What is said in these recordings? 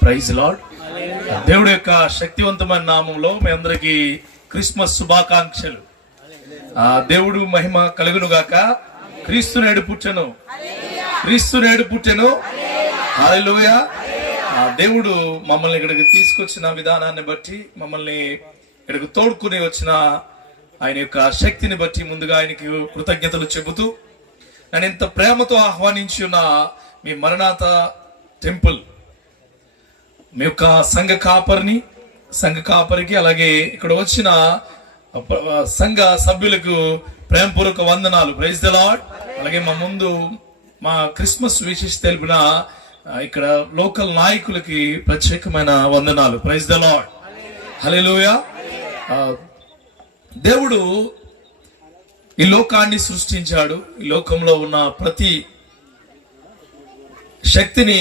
Praise lord. దేవుడి యొక్క శక్తివంతమైన నామంలో మీ అందరికి క్రిస్మస్ శుభాకాంక్షలు. దేవుడు మహిమ కలుగును గాక. క్రీస్తు నేడు పుట్టెను, క్రీస్తు నేడు పుట్టెను. హల్లెలూయా. దేవుడు మమ్మల్ని ఇక్కడికి తీసుకొచ్చిన విధానాన్ని బట్టి, మమ్మల్ని ఇక్కడికి తోడుకుని వచ్చిన ఆయన యొక్క శక్తిని బట్టి ముందుగా ఆయనకి కృతజ్ఞతలు చెబుతూ, నేను ఇంత ప్రేమతో ఆహ్వానించి ఉన్న మీ మరణాత టెంపుల్ మీ యొక్క సంఘ కాపరికి అలాగే ఇక్కడ వచ్చిన సంఘ సభ్యులకు ప్రేమపూర్వక వందనాలు. Praise the Lord. అలాగే మా క్రిస్మస్ విషెస్ తెలిపిన ఇక్కడ లోకల్ నాయకులకి ప్రత్యేకమైన వందనాలు. Praise the lord. హల్లెలూయా. దేవుడు ఈ లోకాన్ని సృష్టించాడు. ఈ లోకంలో ఉన్న ప్రతి శక్తిని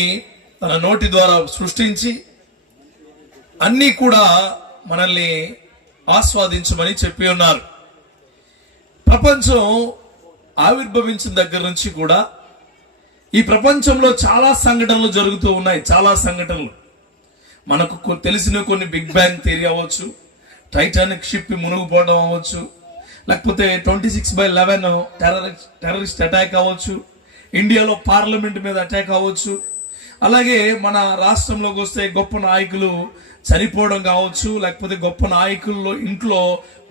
తన నోటి ద్వారా సృష్టించి అన్నీ కూడా మనల్ని ఆస్వాదించమని చెప్పి ఉన్నారు. ప్రపంచం ఆవిర్భవించిన దగ్గర నుంచి కూడా ఈ ప్రపంచంలో చాలా సంఘటనలు జరుగుతూ ఉన్నాయి. చాలా సంఘటనలు మనకు తెలిసిన కొన్ని బిగ్ బ్యాంగ్ థియరీ అవ్వచ్చు, టైటానిక్ షిప్ మునిగిపోవడం అవ్వచ్చు, లేకపోతే 26/11 టెర్రరిస్ట్ అటాక్ అవ్వచ్చు, ఇండియాలో పార్లమెంట్ మీద అటాక్ అవ్వచ్చు, అలాగే మన రాష్ట్రంలోకి వస్తే గొప్ప నాయకులు చనిపోవడం కావచ్చు, లేకపోతే గొప్ప నాయకుల్లో ఇంట్లో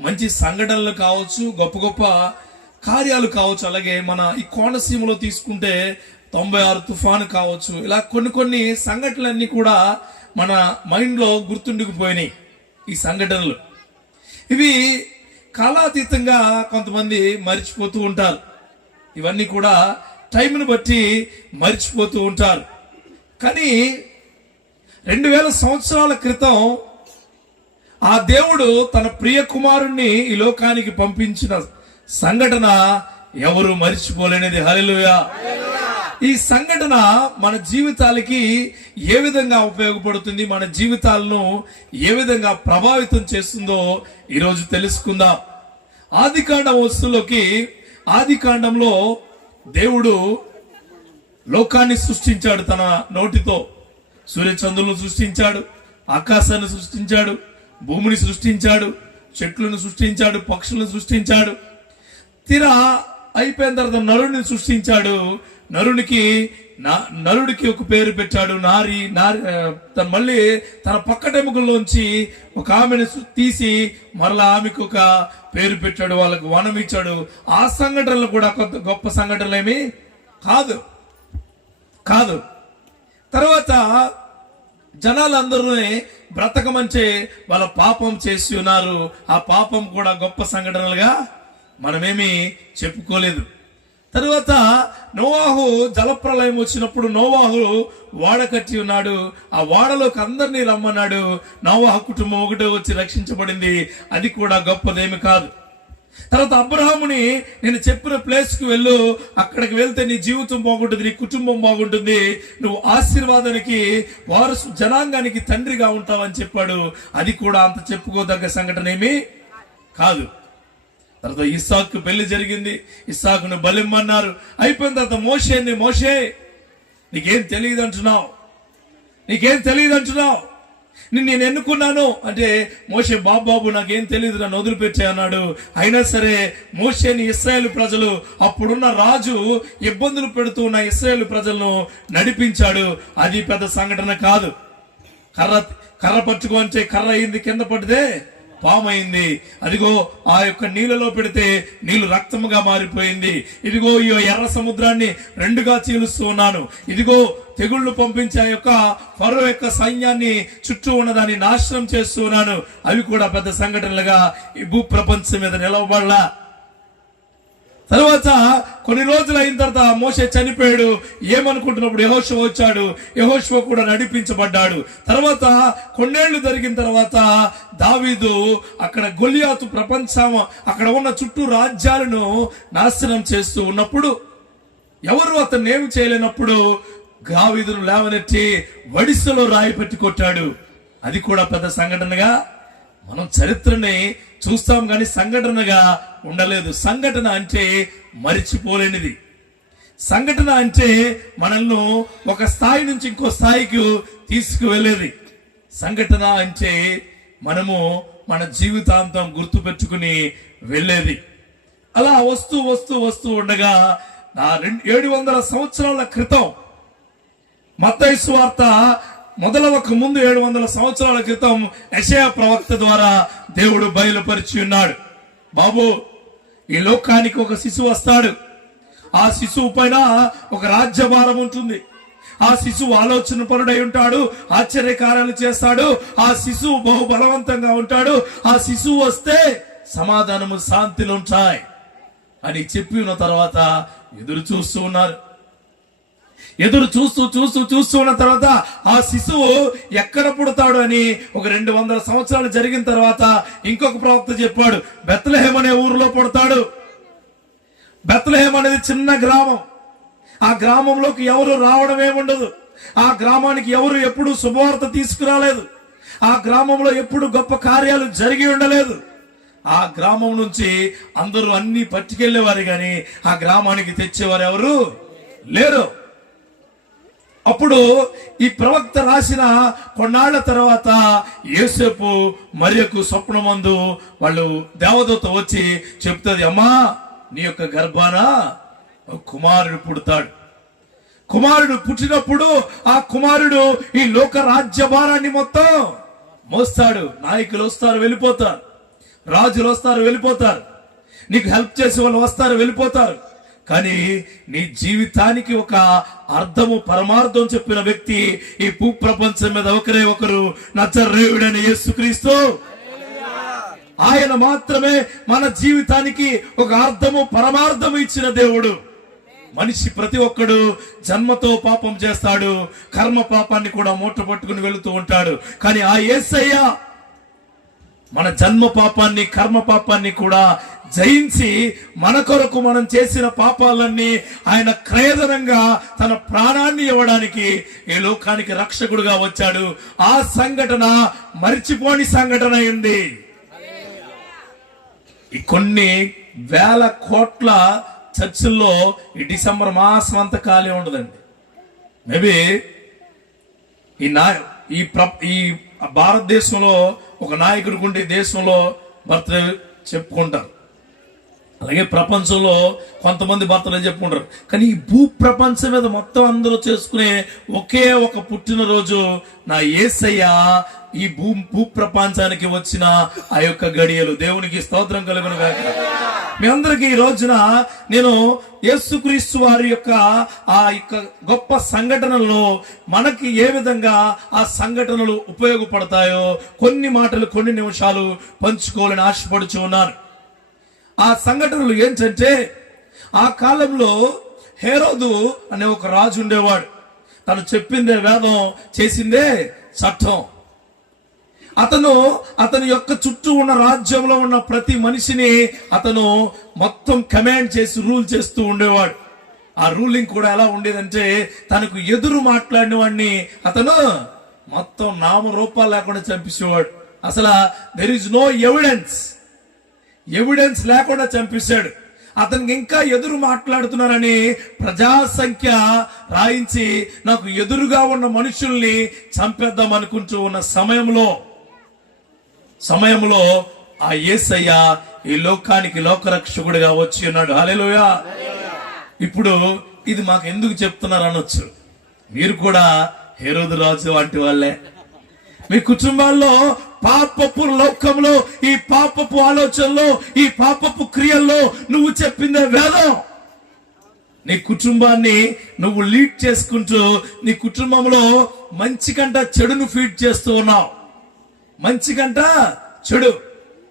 మంచి సంఘటనలు కావచ్చు, గొప్ప గొప్ప కార్యాలు కావచ్చు. అలాగే మన ఈ కోనసీమలో తీసుకుంటే 96 తుఫాను కావచ్చు. ఇలా కొన్ని సంఘటనలన్నీ కూడా మన మైండ్ లో గుర్తుండిపోయినాయి. ఈ సంఘటనలు ఇవి కాలాతీతంగా కొంతమంది మర్చిపోతూ ఉంటారు. ఇవన్నీ కూడా టైంను బట్టి మర్చిపోతూ ఉంటారు. కానీ 2000 సంవత్సరాల క్రితం ఆ దేవుడు తన ప్రియ కుమారుణ్ణి ఈ లోకానికి పంపించిన సంఘటన ఎవరు మర్చిపోలేనిది. హల్లెలూయా. ఈ సంఘటన మన జీవితాలకి ఏ విధంగా ఉపయోగపడుతుంది, మన జీవితాలను ఏ విధంగా ప్రభావితం చేస్తుందో ఈరోజు తెలుసుకుందాం. ఆదికాండంలో దేవుడు లోకాన్ని సృష్టించాడు. తన నోటితో సూర్యచంద్రులను సృష్టించాడు, ఆకాశాన్ని సృష్టించాడు, భూమిని సృష్టించాడు, చెట్లను సృష్టించాడు, పక్షులను సృష్టించాడు. తీరా అయిపోయిన తర్వాత నరుడిని సృష్టించాడు. నరుడికి ఒక పేరు పెట్టాడు, నారి. మళ్ళీ తన పక్కటెముకల్లోంచి ఒక ఆమెను తీసి మరలా ఆమెకు ఒక పేరు పెట్టాడు, వాళ్ళకు వనం ఇచ్చాడు. ఆ సంఘటనలు కూడా గొప్ప సంఘటనలు ఏమి కాదు. తర్వాత జనాలందరూ బ్రతకమంటే వాళ్ళ పాపం చేసి ఉన్నారు. ఆ పాపం కూడా గొప్ప సంఘటనలుగా మనమేమి చెప్పుకోలేదు. తర్వాత నోవాహు జలప్రలయం వచ్చినప్పుడు నోవాహు వాడ కట్టి ఉన్నాడు. ఆ వాడలోకి అందరినీ రమ్మన్నాడు. నోవాహు కుటుంబం ఒకటే వచ్చి రక్షించబడింది. అది కూడా గొప్పదేమి కాదు. తర్వాత అబ్రహాముని నేను చెప్పిన ప్లేస్ కు వెళ్ళు, అక్కడికి వెళ్తే నీ జీవితం బాగుంటుంది, నీ కుటుంబం బాగుంటుంది, నువ్వు ఆశీర్వాదానికి వారసు జనాంగానికి తండ్రిగా ఉంటావని చెప్పాడు. అది కూడా అంత చెప్పుకోదగ్గ సంఘటన ఏమీ కాదు. తర్వాత ఇస్సాకు పెళ్లి జరిగింది. ఇస్సాకును బలిమ్మన్నారు. అయిపోయిన తర్వాత మోషే నీకేం తెలియదు అంటున్నావు, నేను ఎన్నుకున్నాను అంటే మోషే బాబు నాకేం తెలియదు, నన్ను వదిలిపెట్టే అన్నాడు. అయినా సరే మోషేని ఇశ్రాయేలు ప్రజలు, అప్పుడున్న రాజు ఇబ్బందులు పెడుతూ ఉన్న ఇశ్రాయేలు ప్రజలను నడిపించాడు. అది పెద్ద సంఘటన కాదు. కర్ర పట్టుకో అంటే కర్ర అయింది, కింద పడితే పామైంది. అదిగో ఆ యొక్క నీళ్ళలో పెడితే నీళ్లు రక్తముగా మారిపోయింది. ఇదిగో ఈ ఎర్ర సముద్రాన్ని 2గా చీలుస్తూ ఉన్నాను. ఇదిగో తెగుళ్లు పంపించే ఆ యొక్క ఫరో యొక్క సైన్యాన్ని చుట్టూ ఉన్నదాన్ని నాశనం చేస్తూ ఉన్నాను. అవి కూడా పెద్ద సంఘటనలుగా ఈ భూ ప్రపంచం మీద నిలవబడలా. తర్వాత కొన్ని రోజులు అయిన తర్వాత మోషే చనిపోయాడు. ఏమనుకుంటున్నప్పుడు యెహోషువ వచ్చాడు. యెహోషువ కూడా నడిపించబడ్డాడు. తర్వాత కొన్నేళ్లు జరిగిన తర్వాత దావీదు అక్కడ గొలియాతు అక్కడ ఉన్న చుట్టూ రాజ్యాలను నాశనం చేస్తూ ఉన్నప్పుడు, ఎవరు అతన్ని ఏమి చేయలేనప్పుడు దావీదును లేవనెత్తి వడిసెలో రాయి పెట్టి కొట్టాడు. అది కూడా పెద్ద సంఘటనగా మనం చరిత్రని చూస్తాం, కానీ సంఘటనగా ఉండలేదు. సంఘటన అంటే మరిచిపోలేనిది. సంఘటన అంటే మనల్ని ఒక స్థాయి నుంచి ఇంకో స్థాయికి తీసుకువెళ్ళేది. సంఘటన అంటే మనము మన జీవితాంతం గుర్తు పెట్టుకుని వెళ్ళేది. అలా వస్తూ వస్తూ వస్తూ ఉండగా 700 సంవత్సరాల క్రితం మత్తయి సువార్త మొదలవక ముందు 700 సంవత్సరాల క్రితం యెషయా ప్రవక్త ద్వారా దేవుడు బయలుపరిచి ఉన్నాడు. బాబు, ఈ లోకానికి ఒక శిశువు వస్తాడు. ఆ శిశువు పైన ఒక రాజ్యభారం ఉంటుంది. ఆ శిశువు ఆలోచన పరుడై ఉంటాడు, ఆశ్చర్యకార్యాలు చేస్తాడు. ఆ శిశువు బహు బలవంతంగా ఉంటాడు. ఆ శిశువు వస్తే సమాధానము, శాంతిలు ఉంటాయి అని చెప్పి ఉన్న తర్వాత ఎదురు చూస్తూ ఉన్నారు. ఎదురు చూస్తూ ఉన్న తర్వాత ఆ శిశువు ఎక్కడ పుడతాడు అని ఒక 200 సంవత్సరాలు జరిగిన తర్వాత ఇంకొక ప్రవక్త చెప్పాడు, బెత్లెహేం అనే ఊరిలో పుడతాడు. బెత్లెహేం అనేది చిన్న గ్రామం. ఆ గ్రామంలోకి ఎవరు రావడం ఏముండదు. ఆ గ్రామానికి ఎవరు ఎప్పుడు శుభవార్త తీసుకురాలేదు. ఆ గ్రామంలో ఎప్పుడు గొప్ప కార్యాలు జరిగి ఉండలేదు. ఆ గ్రామం నుంచి అందరూ అన్ని పట్టుకెళ్లేవారు గాని ఆ గ్రామానికి తెచ్చేవారు ఎవరు లేరు. అప్పుడు ఈ ప్రవక్త రాసిన కొన్నాళ్ల తర్వాత యోసేపు మరియకు స్వప్నమందు వాళ్ళు దేవదూత వచ్చి చెప్తుంది, అమ్మా నీ యొక్క గర్భాన కుమారుడు పుడతాడు. కుమారుడు పుట్టినప్పుడు ఆ కుమారుడు ఈ లోక రాజ్యభారాన్ని మొత్తం మోస్తాడు. నాయకులు వస్తారు, వెళ్ళిపోతారు. రాజులు వస్తారు, వెళ్ళిపోతారు. నీకు హెల్ప్ చేసే వాళ్ళు వస్తారు, వెళ్ళిపోతారు. కానీ నీ జీవితానికి ఒక అర్థము, పరమార్థం చెప్పిన వ్యక్తి ఈ భూప్రపంచం మీద ఒకరే ఒకరు, నజరేయుడైన యేసుక్రీస్తు. ఆయన మాత్రమే మన జీవితానికి ఒక అర్థము, పరమార్థము ఇచ్చిన దేవుడు. మనిషి ప్రతి ఒక్కడు జన్మతో పాపం చేస్తాడు, కర్మ పాపాన్ని కూడా మూట పట్టుకుని వెళుతూ ఉంటాడు. కానీ ఆ యేసయ్య మన జన్మ పాపాన్ని, కర్మ పాపాన్ని కూడా జయించి మన కొరకు మనం చేసిన పాపాలన్నీ ఆయన క్రయధనంగా తన ప్రాణాన్ని ఇవ్వడానికి ఈ లోకానికి రక్షకుడుగా వచ్చాడు. ఆ సంఘటన మరిచిపోని సంఘటన అయింది. ఈ కొన్ని వేల కోట్ల చర్చిల్లో ఈ డిసెంబర్ మాసం అంతా ఖాళీ ఉండదండి. మేబీ ఈ భారతదేశంలో ఒక నాయకుడికి ఉండే దేశంలో బర్త్డే చెప్పుకుంటారు. అలాగే ప్రపంచంలో కొంతమంది బర్త్డే చెప్పుకుంటారు. కానీ ఈ భూ ప్రపంచం మీద మొత్తం అందరూ చేసుకునే ఒకే ఒక పుట్టినరోజు నా యేసయ్య ఈ భూ ప్రపంచానికి వచ్చిన ఆ యొక్క గడియలు. దేవునికి స్తోత్రం కలుగును గాక. మీ అందరికీ ఈ రోజున నేను యేసుక్రీస్తు వారి యొక్క ఆ యొక్క గొప్ప సంఘటనలో మనకి ఏ విధంగా ఆ సంఘటనలు ఉపయోగపడతాయో కొన్ని మాటలు, కొన్ని నిమిషాలు పంచుకోవాలని ఆశపడుచు ఉన్నాను. ఆ సంఘటనలు ఏంటంటే, ఆ కాలంలో హేరోదు అనే ఒక రాజు ఉండేవాడు. తను చెప్పిందే వేదం, చేసిందే చట్టం. అతని యొక్క చుట్టూ ఉన్న రాజ్యంలో ఉన్న ప్రతి మనిషిని అతను మొత్తం కమాండ్ చేసి రూల్ చేస్తూ ఉండేవాడు. ఆ రూలింగ్ కూడా ఎలా ఉండేదంటే, తనకు ఎదురు మాట్లాడిన వాడిని అతను మొత్తం నామరూపాలు లేకుండా చంపేసేవాడు. అసలు దెర్ ఇస్ నో ఎవిడెన్స్ లేకుండా చంపేశాడు. అతనికి ఇంకా ఎదురు మాట్లాడుతున్నారని ప్రజాసంఖ్య రాయించి నాకు ఎదురుగా ఉన్న మనుషుల్ని చంపేద్దాం అనుకుంటూ ఉన్న సమయంలో ఆ యేసయ్య ఈ లోకానికి లోకరక్షకుడిగా వచ్చి ఉన్నాడు. హల్లెలూయా. ఇప్పుడు ఇది మాకు ఎందుకు చెప్తున్నారు అనొచ్చు. మీరు కూడా హేరోదు రాజు వంటి వాళ్ళే. మీ కుటుంబాల్లో పాపపు లోకంలో, ఈ పాపపు ఆలోచనలో, ఈ పాపపు క్రియల్లో నువ్వు చెప్పిందే వేదం. నీ కుటుంబాన్ని నువ్వు లీడ్ చేసుకుంటూ నీ కుటుంబంలో మంచి కంట చెడును ఫీడ్ చేస్తూ ఉన్నావు. మంచి కంట చెడు,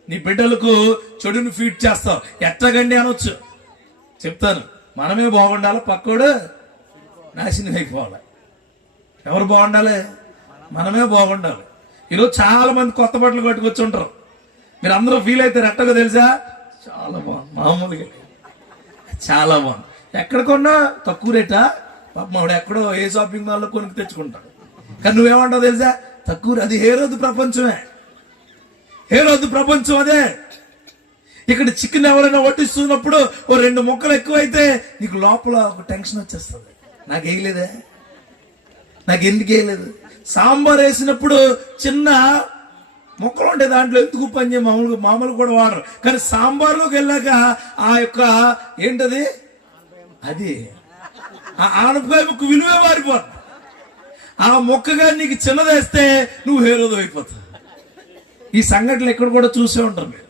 నీ బిడ్డలకు చెడును ఫీడ్ చేస్తావు. ఎట్టగండి అనొచ్చు. చెప్తాను, మనమే బాగుండాలి, పక్కోడు నాశనం అయిపోవాలి. ఎవరు బాగుండాలి? మనమే బాగుండాలి. ఈరోజు చాలా మంది కొత్త బట్టలు కట్టుకొచ్చి ఉంటారు. మీరు అందరూ ఫీల్ అవుతారు. ఎట్టగా తెలుసా? చాలా బాగుంది, మామూలుగా చాలా బాగుంది. ఎక్కడ కొన్నా తక్కువ రేటా? పాపం ఆవిడ ఎక్కడో ఏ షాపింగ్ మాల్లో కొనుక్కు తెచ్చుకుంటాడు. కానీ నువ్వేమంటావు తెలుసా? తక్కువ. అది హేరోదు ప్రపంచమే. హేరోదు ప్రపంచం అదే. ఇక్కడ చికెన్ ఎవరైనా వడ్డిస్తున్నప్పుడు ఓ 2 ముక్కలు ఎక్కువైతే నీకు లోపల ఒక టెన్షన్ వచ్చేస్తుంది. నాకు వేయలేదే, నాకు ఎందుకు వేయలేదు. సాంబార్ వేసినప్పుడు చిన్న మొక్కలు ఉంటాయి, దాంట్లో ఎందుకు పని మామూలు కూడా వాడరు. కానీ సాంబార్లోకి వెళ్ళాక ఆ యొక్క ఏంటది, అది ఆ ఆనపకాయ ముక్క విలువే మారిపోతుంది. ఆ మొక్కగా నీకు చిన్నదేస్తే నువ్వు హేరోదు అయిపోతావు. ఈ సంఘటనలు ఎక్కడ కూడా చూసే ఉంటారు మీరు.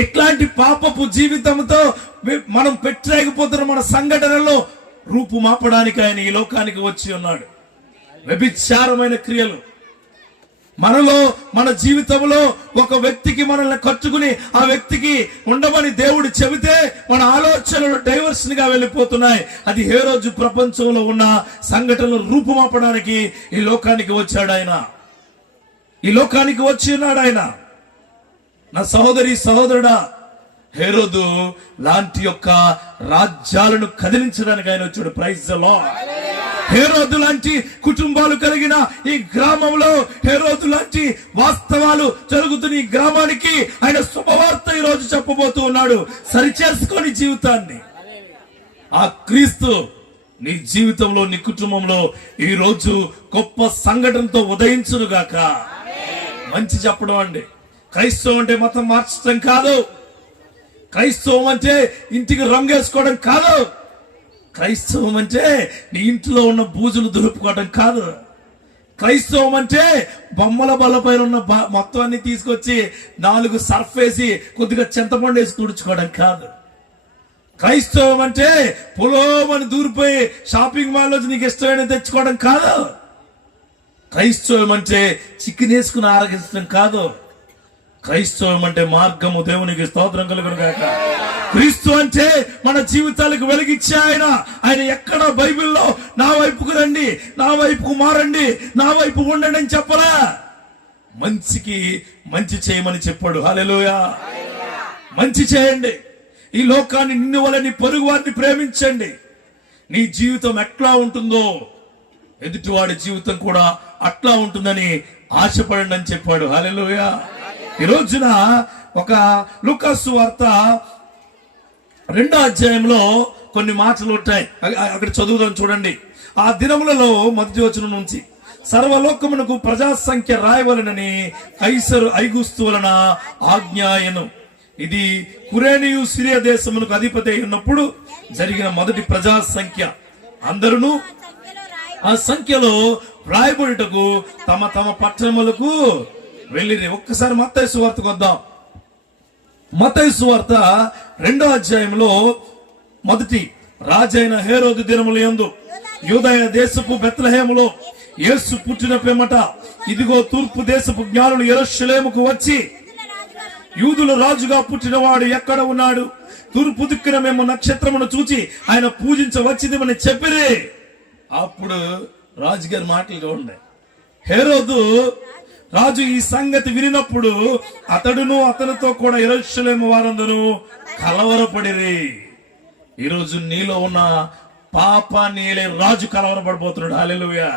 ఇట్లాంటి పాపపు జీవితంతో మనం పెట్టలేకపోతున్న మన సంఘటనలో రూపుమాపడానికి ఆయన ఈ లోకానికి వచ్చి ఉన్నాడు. వ్యభిచారమైన క్రియలు మనలో, మన జీవితంలో ఒక వ్యక్తికి మనల్ని కట్టుకుని ఆ వ్యక్తికి ఉండమని దేవుడు చెబితే మన ఆలోచనలు డైవర్షన్ గా వెళ్ళిపోతున్నాయి. అది హేరోదు ప్రపంచంలో ఉన్న సంఘటనలు రూపుమాపడానికి ఈ లోకానికి వచ్చాడు ఆయన. ఈ లోకానికి వచ్చి ఉన్నాడు ఆయన. నా సహోదరి సహోదరుడా, హేరోదు లాంటి యొక్క రాజ్యాలను కదిలించడానికి ఆయన వచ్చాడు. Praise the lord. హేరోదు లాంటి కుటుంబాలు కలిగిన ఈ గ్రామంలో, హేరోదు లాంటి వాస్తవాలు జరుగుతున్న ఈ గ్రామానికి ఆయన శుభవార్త ఈ రోజు చెప్పబోతూ ఉన్నాడు. సరిచేసుకొని జీవితాన్ని. ఆ క్రీస్తు నీ జీవితంలో, నీ కుటుంబంలో ఈ రోజు గొప్ప సంఘటనతో ఉదయించును గాక. మంచి చెప్పడం అండి. క్రైస్తవం అంటే మతం మార్చడం కాదు. క్రైస్తవం అంటే ఇంటికి రంగేసుకోవడం కాదు. క్రైస్తవం అంటే నీ ఇంట్లో ఉన్న బూజులు దులుపుకోవడం కాదు. క్రైస్తవం అంటే బొమ్మల బల్లపైన ఉన్న మొత్తం అన్ని తీసుకొచ్చి 4 సర్ఫ్ వేసి కొద్దిగా చింతపండు వేసి తుడుచుకోవడం కాదు. క్రైస్తవం అంటే పొలోమని దూరిపోయి షాపింగ్ మాల్ నుంచి నీకు ఇష్టమైన తెచ్చుకోవడం కాదు. క్రైస్తవం అంటే చికెన్ వేసుకుని ఆరగించడం కాదు. క్రైస్తవం అంటే మార్గము. దేవునికి స్తోత్రం కలుగును గాక. క్రీస్తు అంటే మన జీవితాలకు వెలిగిచ్చే ఆయన. ఆయన ఎక్కడ బైబిల్లో నా వైపుకు రండి, నా వైపుకు మారండి, నా వైపు ఉండండి అని చెప్పరా. మంచికి మంచి చేయమని చెప్పాడు. హల్లెలూయా. మంచి చేయండి. ఈ లోకాన్ని నిన్ను వల్ల నీ పొరుగు వారిని ప్రేమించండి. నీ జీవితం ఎట్లా ఉంటుందో ఎదుటివాడి జీవితం కూడా అట్లా ఉంటుందని ఆశపడండి అని చెప్పాడు. హల్లెలూయా. ఈ రోజున ఒక లూకాసు వార్త 2వ అధ్యాయంలో కొన్ని మాటలు ఉంటాయి. అక్కడ చదువుదాం చూడండి. ఆ దినములలో 1వ వచనం నుంచి, సర్వలోకమునకు ప్రజా సంఖ్య రాయవలనని కైసరు ఐగుస్తు వలన ఆజ్ఞాయను. ఇది కురేనియు సిరియా దేశమునకు అధిపతి ఉన్నప్పుడు జరిగిన మొదటి ప్రజా సంఖ్య. అందరూ ఆ సంఖ్యలో రాయబడుటకు తమ తమ పట్టణములకు వెళ్ళిరి. ఒక్కసారి మత్తయి సువార్తకు వద్దాం. మత్తయి సువార్త 2వ అధ్యాయంలో మొదటి రాజైన హేరోదు దినముల యందు యూదయ దేశపు బెత్లెహేములో యేసు పుట్టిన పిమ్మట ఇదిగో తూర్పు దేశపు జ్ఞానులు యెరూషలేముకు వచ్చి, యూదుల రాజుగా పుట్టినవాడు ఎక్కడ ఉన్నాడు? తూర్పు దిక్కున మేము నక్షత్రమును చూచి ఆయన పూజించవచ్చిదని చెప్పిరి. అప్పుడు రాజుగారి మాటలు చూడండి. హేరోదు రాజు ఈ సంగతి వినినప్పుడు అతడును అతనితో కూడా యెరూషలేము వారందరూ కలవరపడిరి. ఈరోజు నీలో ఉన్న పాపాన్ని ఏలే రాజు కలవరపడిపోతున్నాడు. హల్లెలూయా.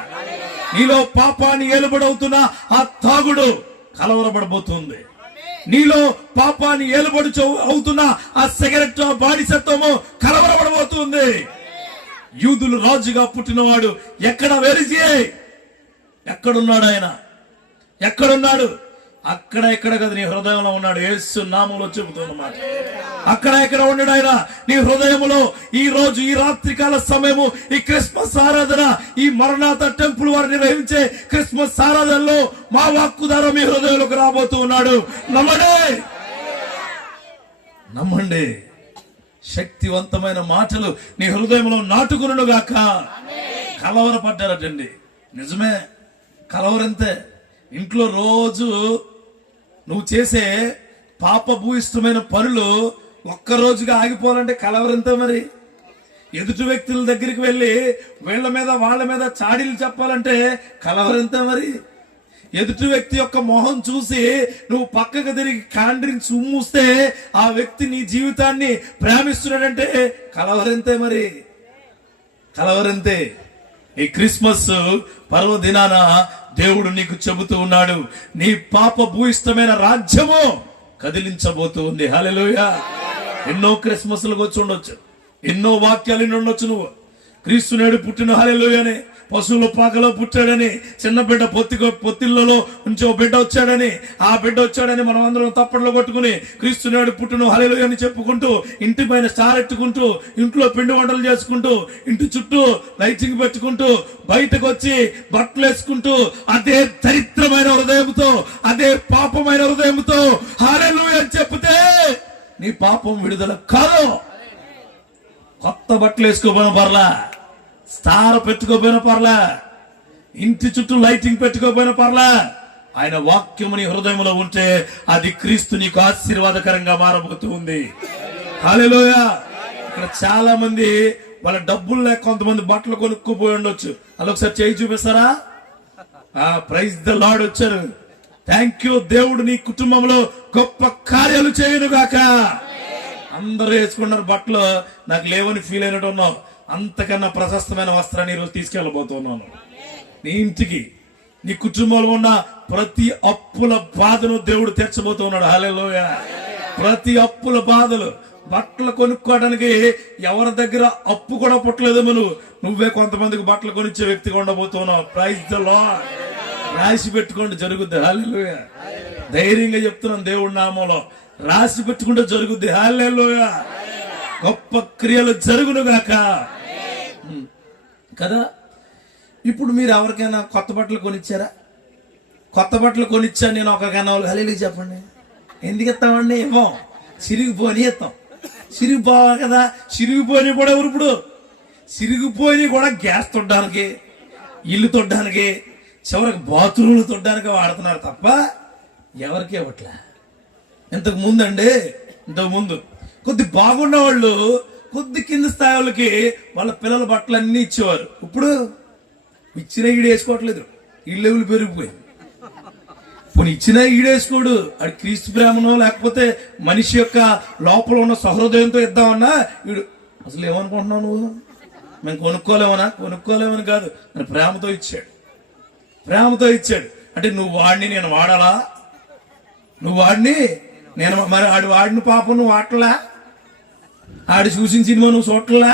నీలో పాపాన్ని ఏలుబడవుతున్న ఆ తాగుడు కలవరపడిపోతుంది. నీలో పాపాన్ని ఏలుబడి అవుతున్న ఆ సిగరెట్ బానిసత్వము కలవరపడబోతుంది. యూదులు రాజుగా పుట్టినవాడు ఎక్కడ వెలిసి ఎక్కడున్నాడు? ఆయన ఎక్కడున్నాడు? అక్కడ ఎక్కడ కదా నీ హృదయంలో ఉన్నాడు. యేసు నామములో చెబుతున్నమాట. అక్కడ ఎక్కడ ఉన్నాడు ఆయన? నీ హృదయంలో. ఈ రోజు ఈ రాత్రికాల సమయము ఈ క్రిస్మస్ ఆరాధన, ఈ మరణాత టెంపుల్ వారు నిర్వహించే క్రిస్మస్ ఆరాధనలో మా వాక్కు ద్వారా మీ హృదయంలోకి రాబోతూ ఉన్నాడు. నమ్మండి, నమ్మండి. శక్తివంతమైన మాటలు నీ హృదయంలో నాటుకును గాక. కలవరపడ్డారటండి. నిజమే, కలవరంతే. ఇంట్లో రోజు నువ్వు చేసే పాపభూయిష్టమైన పనులు ఒక్కరోజుగా ఆగిపోవాలంటే కలవరంతే. మరి ఎదుటి వ్యక్తుల దగ్గరికి వెళ్ళి వీళ్ళ మీద వాళ్ళ మీద చాడీలు చెప్పాలంటే కలవరంతే. మరి ఎదుటి వ్యక్తి యొక్క మొహం చూసి నువ్వు పక్కకు తిరిగి కాండ్రించి ఉమ్మూస్తే ఆ వ్యక్తి నీ జీవితాన్ని ప్రేమిస్తున్నాడంటే కలవరంతే. మరి కలవరంతే. ఈ క్రిస్మస్ పర్వదినాన దేవుడు నీకు చెబుతూ ఉన్నాడు, నీ పాప భూయిష్టమైన రాజ్యము కదిలించబోతూ ఉంది. హల్లెలూయా. ఎన్నో క్రిస్మస్లకు వచ్చి ఉండొచ్చు, ఎన్నో వాక్యాలు ఉండొచ్చు. నువ్వు క్రీస్తు నేడు పుట్టిన హల్లెలూయానే, పశువుల పాకలో పుట్టాడని, చిన్న బిడ్డ పొత్తిళ్లలో నుంచి ఓ బిడ్డ వచ్చాడని, ఆ బిడ్డ వచ్చాడని మనం అందరం తప్పట్లో కొట్టుకుని క్రీస్తు నేడు పుట్టిన హల్లెలూయా అని చెప్పుకుంటూ, ఇంటి పైన స్టార్ ఎట్టుకుంటూ, ఇంట్లో పిండి వంటలు చేసుకుంటూ, ఇంటి చుట్టూ లైటింగ్ పెట్టుకుంటూ, బయటకు వచ్చి బట్టలు వేసుకుంటూ, అదే దరిద్రమైన హృదయంతో, అదే పాపమైన హృదయంతో హల్లెలూయా అని చెప్తే నీ పాపం విడుదల కాదు. కొత్త బట్టలు వేసుకోపోయిన పర్లా, స్టార్ పెట్టుకోపోయిన పర్లా, ఇంటి చుట్టూ లైటింగ్ పెట్టుకోపోయిన పర్లా, ఆయన వాక్యము నీ హృదయంలో ఉంటే అది క్రీస్తు నీకు ఆశీర్వాదకరంగా మారబోతూ ఉంది. హల్లెలూయా. ఇక్కడ చాలా మంది వాళ్ళ డబ్బులు లేక కొంతమంది బట్టలు కొనుక్కోపోయి ఉండొచ్చు. అలా ఒకసారి చేయి చూపిస్తారా? ప్రైజ్ ద లార్డ్ వచ్చారు. Thank you. దేవుడు నీ కుటుంబంలో గొప్ప కార్యాలు చేయను గాక. అందరూ వేసుకున్నారు బట్టలు, నాకు లేవని ఫీల్ అయినట్టు ఉన్నావు. అంతకన్నా ప్రశస్తమైన వస్త్రాన్ని ఈరోజు తీసుకెళ్ళబోతున్నాను. నీ ఇంటికి, నీ కుటుంబంలో ఉన్న ప్రతి అప్పుల బాధను దేవుడు తెచ్చబోతున్నాడు. హల్లెలూయా. ప్రతి అప్పుల బాధలు, బట్టలు కొనుక్కోవడానికి ఎవరి దగ్గర అప్పు కూడా పుట్టలేదేమో, నువ్వే కొంతమందికి బట్టలు కొనిచ్చే వ్యక్తిగా ఉండబోతున్నావు. Praise the lord. రాసి పెట్టుకోండి, జరుగుద్ది. హల్లెలూయా. ధైర్యంగా చెప్తున్నాను, దేవుడి నామంలో రాసి పెట్టుకుంటే జరుగుద్ది. హల్లెలూయా. గొప్ప క్రియలు జరుగును గాక కదా. ఇప్పుడు మీరు ఎవరికైనా కొత్త బట్టలు కొనిచ్చారా? కొత్త బట్టలు కొనిచ్చా నేను ఒకరికైనా హల్లెలూయా చెప్పండి. ఎందుకు ఇస్తామండి? ఇవ్వం. చిరిగిపోని ఇస్తాం. చిరిగిపోవాలి కదా. చిరిగిపోని కూడా ఎవరు ఇప్పుడు? చిరిగిపోయి కూడా గ్యాస్ తొడ్డానికి, ఇల్లు తొడ్డానికి, చివరికి బాత్రూమ్లు తొడ్డానికి వాడుతున్నారు తప్ప ఎవరికి ఇవ్వట్లే. ఇంతకు ముందండి, ఇంతకు ముందు కొద్ది బాగున్న వాళ్ళు కొద్ది కింద స్థాయి వాళ్ళకి వాళ్ళ పిల్లల బట్టలు అన్ని ఇచ్చేవారు. ఇప్పుడు ఇచ్చిన ఈడు వేసుకోవట్లేదు. ఈ లెవెల్ పెరిగిపోయింది. పోనీ ఇచ్చినా ఈడేసుకోడు. అది క్రీస్తు ప్రేమనో లేకపోతే మనిషి యొక్క లోపల ఉన్న సహృదయంతో ఇద్దామన్నా వీడు అసలు ఏమనుకుంటున్నావు నువ్వు? మేము కొనుక్కోలేమని కాదు, నేను ప్రేమతో ఇచ్చాడు. ప్రేమతో ఇచ్చాడు అంటే నువ్వు వాడిని నేను వాడాలా? నువ్వు వాడిని నేను మరి ఆడు వాడిని పాపం నువ్వు వాడలా? ఆడు చూసిన సినిమా నువ్వు చూడట్లా?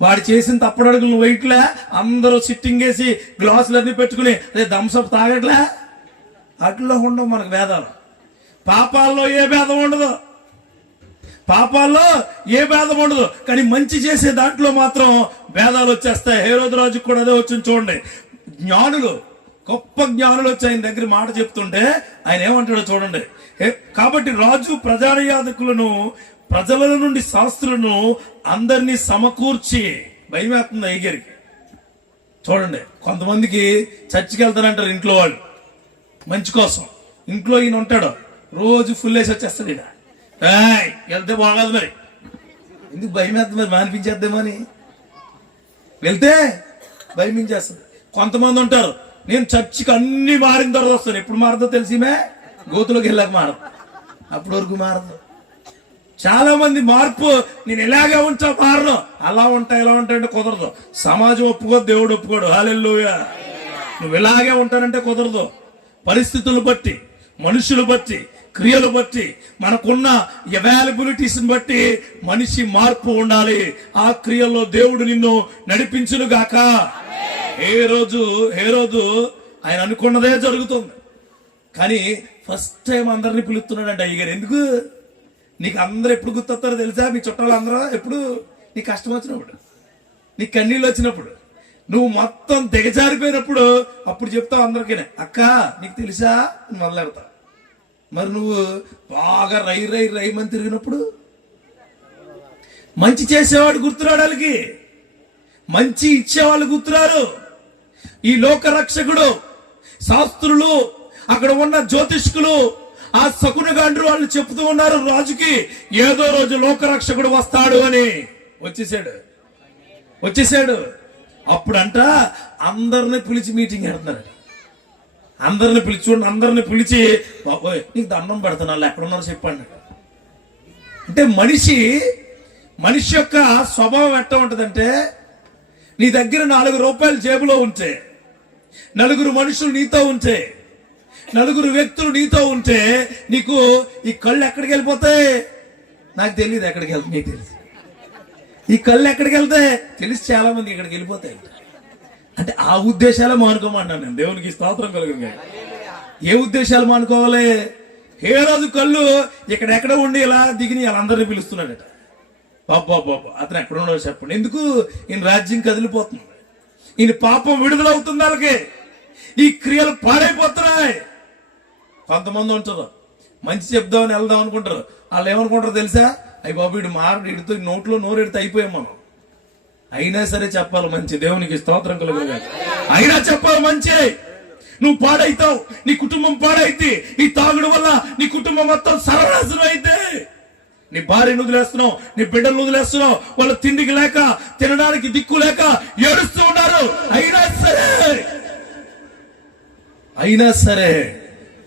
వాడు చేసిన తప్పడడుగులు నువ్వు వెయిట్లే? అందరూ సిట్టింగ్ వేసి గ్లాసులన్నీ పెట్టుకుని అదే థమ్సప్ తాగట్లే? అట్లా ఉండవు మనకు భేదాలు. పాపాల్లో ఏ భేదం ఉండదు, పాపాల్లో ఏ భేదం ఉండదు. కానీ మంచి చేసే దాంట్లో మాత్రం భేదాలు వచ్చేస్తాయి. హేరోదు రాజుకు కూడా అదే వచ్చింది. చూడండి, జ్ఞానులు, గొప్ప జ్ఞానులు వచ్చి ఆయన దగ్గర మాట చెప్తుంటే ఆయన ఏమంటాడో చూడండి. కాబట్టి రాజు ప్రజాయాజకులను, ప్రజల నుండి శాస్త్రులను అందరినీ సమకూర్చి, భయమేస్తుంది అయ్యగారికి. చూడండి, కొంతమందికి చర్చికి వెళ్తానంటారు ఇంట్లో వాళ్ళు మంచి కోసం. ఇంట్లో ఈయన ఉంటాడు, రోజు ఫుల్ వేసి వచ్చేస్తాడు. ఈయన వెళ్తే బాగోదు, మరి ఎందుకు భయమేస్తుంది, మరి మానిపించేద్దామని వెళ్తే భయమించేస్తుంది. కొంతమంది ఉంటారు, నేను చర్చికి అన్ని మారిన తర్వాత వస్తాను. ఎప్పుడు మారదో తెలిసిమే, గోతులోకి వెళ్ళాక మారదు, అప్పటి వరకు మారదు. చాలా మంది మార్పు, నేను ఇలాగే ఉంటా మారను, అలా ఉంటా ఇలా ఉంటా అంటే కుదరదు. సమాజం ఒప్పుకోదు, దేవుడు ఒప్పుకోడు. హల్లెలూయా. నువ్వు ఇలాగే ఉంటానంటే కుదరదు. పరిస్థితులు బట్టి, మనుషులు బట్టి, క్రియలు బట్టి, మనకున్న అవైలబిలిటీస్ బట్టి మనిషి మార్పు ఉండాలి. ఆ క్రియల్లో దేవుడు నిన్ను నడిపించును గాక. ఏ రోజు ఆయన అనుకున్నదే జరుగుతుంది. కానీ ఫస్ట్ టైం అందరినీ పిలుస్తున్నాడంట అయ్యగారు. ఎందుకు? నీకు అందరూ ఎప్పుడు గుర్తొస్తారో తెలుసా? మీ చుట్టాలు అందరూ ఎప్పుడు నీకు కష్టం వచ్చినప్పుడు, నీకు కన్నీళ్ళు వచ్చినప్పుడు, నువ్వు మొత్తం దిగజారిపోయినప్పుడు అప్పుడు చెప్తావు అందరికీ, అక్క నీకు తెలుసా అని మొదలెడతావు. మరి నువ్వు బాగా రైమని తిరిగినప్పుడు మంచి చేసేవాడు గుర్తురాడు, వాళ్ళకి మంచి ఇచ్చేవాళ్ళు గుర్తురారు. ఈ లోక రక్షకుడు, శాస్త్రులు, అక్కడ ఉన్న జ్యోతిష్కులు, ఆ శకునగాండ్రు వాళ్ళు చెప్తూ ఉన్నారు రాజుకి, ఏదో రోజు లోకరక్షకుడు వస్తాడు అని. వచ్చేసాడు. అప్పుడంట అందరిని పిలిచి మీటింగ్ పెడుతున్నారు. అందరిని పిలిచి చూడండి, అందరిని పిలిచి, బాబోయ్ నీకు దండం పెడతాను, వాళ్ళు ఎక్కడున్నారో చెప్పండి. అంటే మనిషి యొక్క స్వభావం ఎట్లా ఉంటదంటే, నీ దగ్గర 4 రూపాయలు జేబులో ఉంటే, 4 మనుషులు నీతో ఉంటే, నలుగురు వ్యక్తులు నీతో ఉంటే నీకు ఈ కళ్ళు ఎక్కడికి వెళ్ళిపోతాయి? నాకు తెలియదు ఎక్కడికి వెళ్తాయి, నీకు తెలుసు. ఈ కళ్ళు ఎక్కడికి వెళ్తాయి తెలిసి చాలా మంది ఇక్కడికి వెళ్ళిపోతాయి. అంటే ఆ ఉద్దేశాలే మానుకోమన్నాను నేను. దేవునికి స్తోత్రం కలుగును. ఏ ఉద్దేశాలు మానుకోవాలి? హేరోదు కళ్ళు ఎక్కడ ఉండి ఇలా దిగిని వాళ్ళందరినీ పిలుస్తున్నాడట. బాబా అతను ఎక్కడ ఉండవు చెప్పండి. ఎందుకు? ఈయన రాజ్యం కదిలిపోతుంది, ఈయన పాపం విడుదలవుతుంది, వాళ్ళకి ఈ క్రియలు పాడైపోతున్నాయి. కొంతమంది ఉంటారు మంచి చెప్దామని వెళ్దాం అనుకుంటారు. వాళ్ళు ఏమనుకుంటారు తెలుసా? అయ్యి బాబు వీడు వీడితో నోట్లో నోరెడితే అయిపోయాం మనం. అయినా సరే చెప్పాలి మంచి. దేవునికి స్తోత్రం కలుగును. అయినా చెప్పాలి మంచి. నువ్వు పాడైతావు, నీ కుటుంబం పాడైతే, ఈ తాగుడు వల్ల నీ కుటుంబం మొత్తం సర్వనాశనం అయితే, నీ భార్యను వదిలేస్తున్నావు, నీ బిడ్డలను వదిలేస్తున్నావు, వాళ్ళు తిండికి లేక తినడానికి దిక్కు లేక ఏడుస్తూ ఉన్నారు. అయినా సరే